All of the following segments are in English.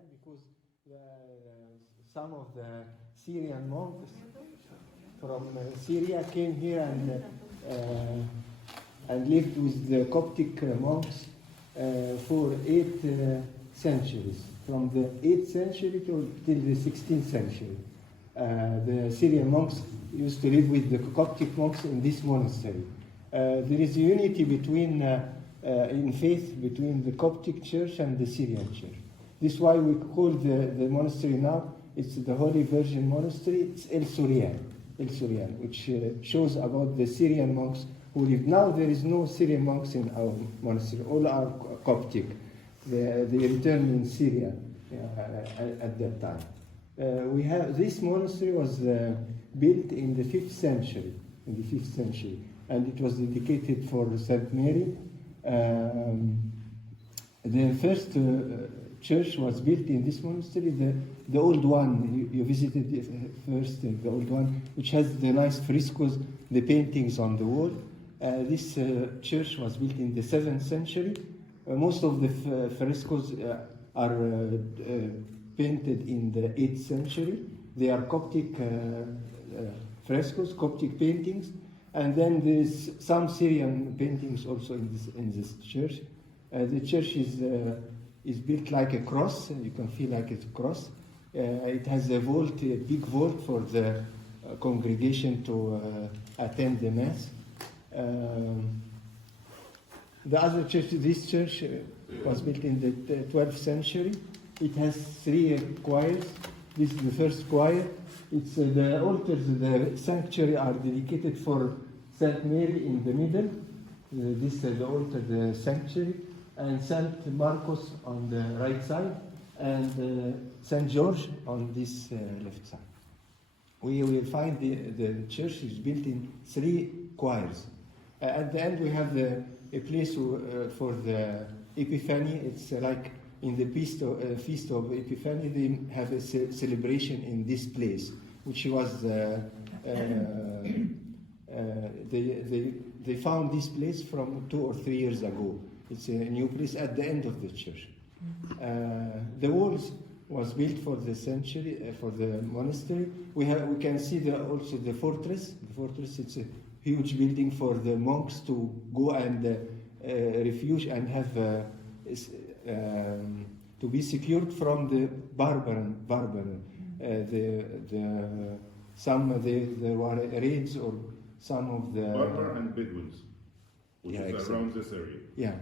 Syrian because some of the Syrian monks from Syria came here and lived with the Coptic monks for 8 centuries, from the 8th century till the 16th century. The Syrian monks used to live with the Coptic monks in this monastery. There is unity between, in faith between the Coptic church and the Syrian church. This is why we call the monastery now, it's the Holy Virgin Monastery, it's El-Surian, which shows about the Syrian monks who live. Now there is no Syrian monks in our monastery, all are Coptic. They returned in Syria at that time. We have this monastery was built in the 5th century, and it was dedicated for St. Mary. The first church was built in this monastery, the old one. You visited first, the old one, which has the nice frescoes, the paintings on the wall. This church was built in the 7th century. Most of the frescoes are painted in the 8th century. They are Coptic frescoes, Coptic paintings, and then there's some Syrian paintings also in this church. The church is built like a cross. You can feel like it's a cross. It has a vault, a big vault for the congregation to attend the mass. The other church, this church was built in the 12th century. It has 3 choirs. This is the first choir. It's the altars, the sanctuary are dedicated for St. Mary in the middle. This is the altar, the sanctuary, and St. Marcos on the right side, and St. George on this left side. We will find the church is built in 3 choirs. At the end, we have a place for the Epiphany. It's like in the Feast of Epiphany, they have a celebration in this place, which was they found this place from 2 or 3 years ago. It's a new place at the end of the church. The walls was built for the century for the monastery. We can see also the fortress. The fortress, it's a huge building for the monks to go and refuge and have to be secured from the barbarian. There were raids or some of the Barbar and Bedouins, which is exactly. around this area. Yeah,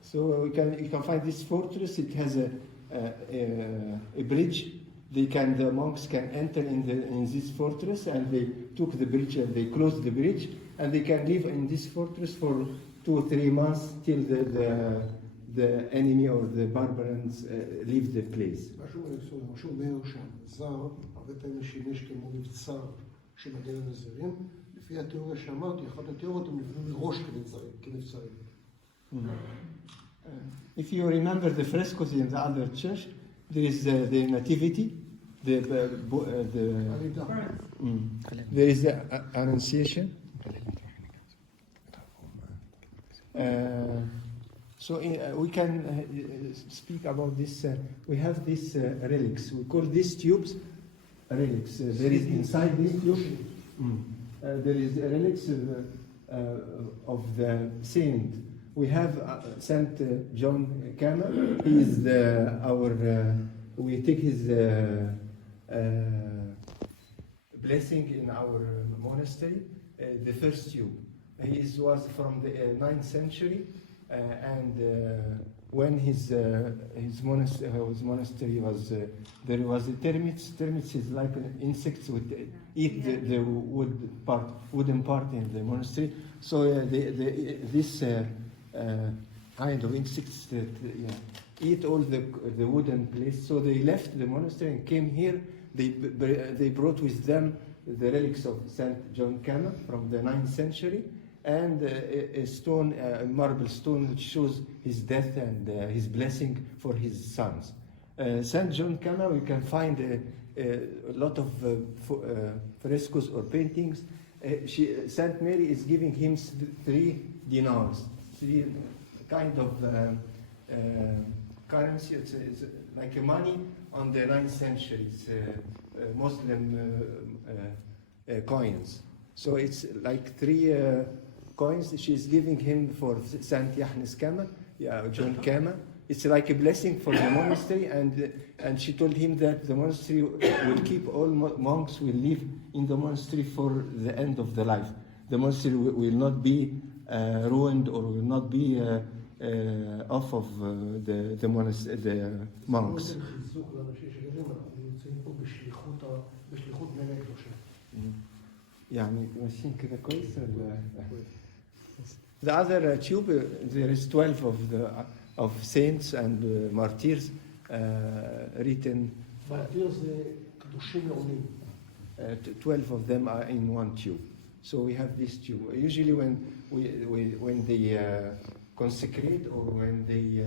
so you can find this fortress. It has a bridge. The monks can enter in this fortress, and they took the bridge and they closed the bridge, and they can live in this fortress for 2 or 3 months till the enemy or the barbarians leave the place. משהו אומר שהזר הרבה פעמים שימש כמו מבצר שמגן על הזרים. לפי התיאוריה שאמרתי, אחת התיאוריות הם נבנו מראש כנבצרים. If you remember the frescoes in the other church, there is the nativity, there is the annunciation. So we can speak about this. We have these relics. We call these tubes relics. There is inside this tube. There is relics of the saint. We have St. John Cana. He is we take his blessing in our monastery. The first tube. He was from the 9th century. And when his monastery was, there was a termites. Termites is like insects would eat the wooden part in the monastery. So this kind of insects that eat all the wooden place. So they left the monastery and came here. They brought with them the relics of St. John Cana from the 9th century. And a stone, a marble stone, which shows his death and his blessing for his sons. St. John Cana, we can find a lot of frescoes or paintings. St. Mary is giving him 3 dinars, 3 kind of currency. It's like money on the 9th century Muslim coins. So it's like 3 coins she's giving him for Saint Yahnis Kama, John Kama. It's like a blessing for the monastery, and she told him that the monastery will keep all monks will live in the monastery for the end of the life. The monastery will not be ruined or will not be off of the monks. يعني ماشيين كده كويس ولا؟ The other tube, there is 12 of saints and martyrs written. Martyrs זה קדושים מעונים. 12 of them are in one tube. So we have this tube. Usually when they consecrate or when they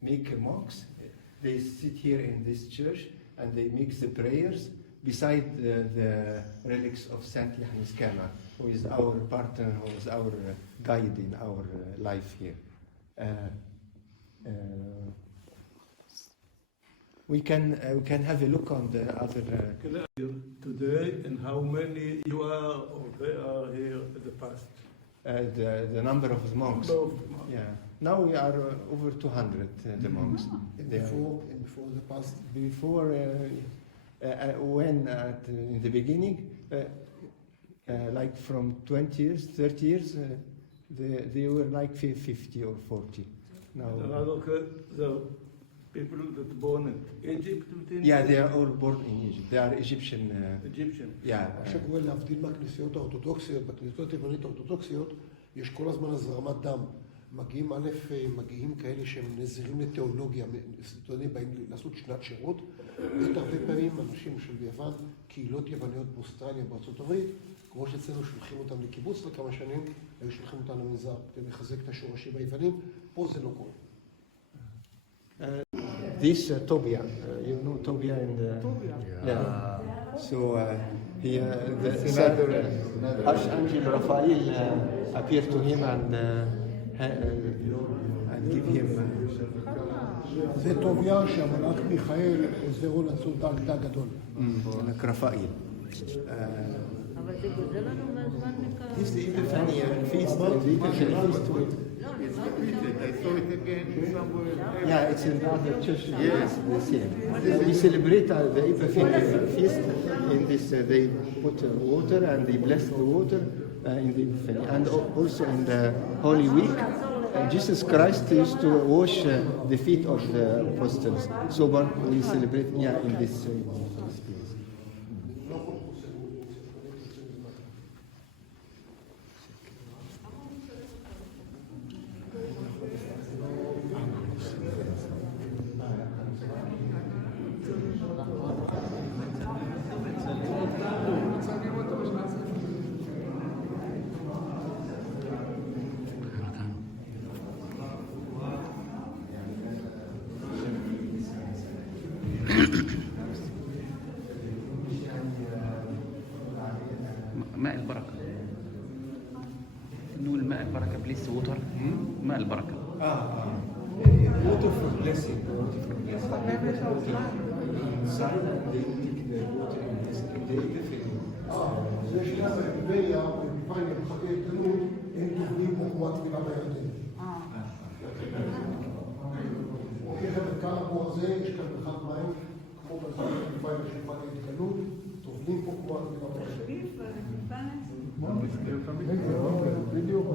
make monks, they sit here in this church and they make the prayers beside the relics of Saint Yahnis Kama, who is our partner, who is our guide in our life here. We can have a look on the other. Today, and how many you are or they are here in the past? The number of monks. Yeah. Now we are over 200 the monks. And before the past? Before when in the beginning, like from 20 years, 30 years, they were like 50 or 40. Now. The people that born in Egypt? Yeah, they are all born in Egypt. They are Egyptian. Egyptian. Yeah. עכשיו קורא להבדיל מהכנסיות האורתודוקסיות, בכנסיות היווניות האורתודוקסיות יש כל הזמן הזרמת דם. מגיעים כאלה שהם נזירים לתיאולוגיה, סטודנטים באים לעשות שנת שירות, ואת הרבה פעמים אנשים של ביוון, קהילות יווניות באוסטרליה, בארצות הברית, כמו שאצלנו שולחים אותם לקיבוץ לכמה שנים, היו שולחים אותם למנזר, כדי לחזק את השורשים היוונים, פה זה לא קורה. This Tobia, you know Tobia and Tobia. Yeah. So here the Archangel Raphael appeared to him and give him. זה טוביה שהמלאך מיכאל עוזרו לצור דג גדול. רפאל. אבל זה גוזל לנו מהזמן מכאן. This is the Epiphany feast. The Epiphany feast. I saw it again somewhere. Yeah, it's in the other church. Yes, the same. We celebrate the Epiphany feast in this. They put water and they bless the water in the Epiphany, and also in the Holy Week. Jesus Christ used to wash the feet of the apostles. So we celebrate in this place. ماء البركة. نقول ماء البركة بليس ووتر. ماء البركة. Water for blessing. Inside they take the water in the Epiphany. יש להם בטבריה, בפייניה, בחגי תלמוד, הם טובלים פה כמו התפילה בירדן. אוקיי, כאן כמו הזה, יש כאן בריכת מים, כמו בפייניה של חגי תלמוד, טובלים פה כמו התפילה בירדן. בדיוק.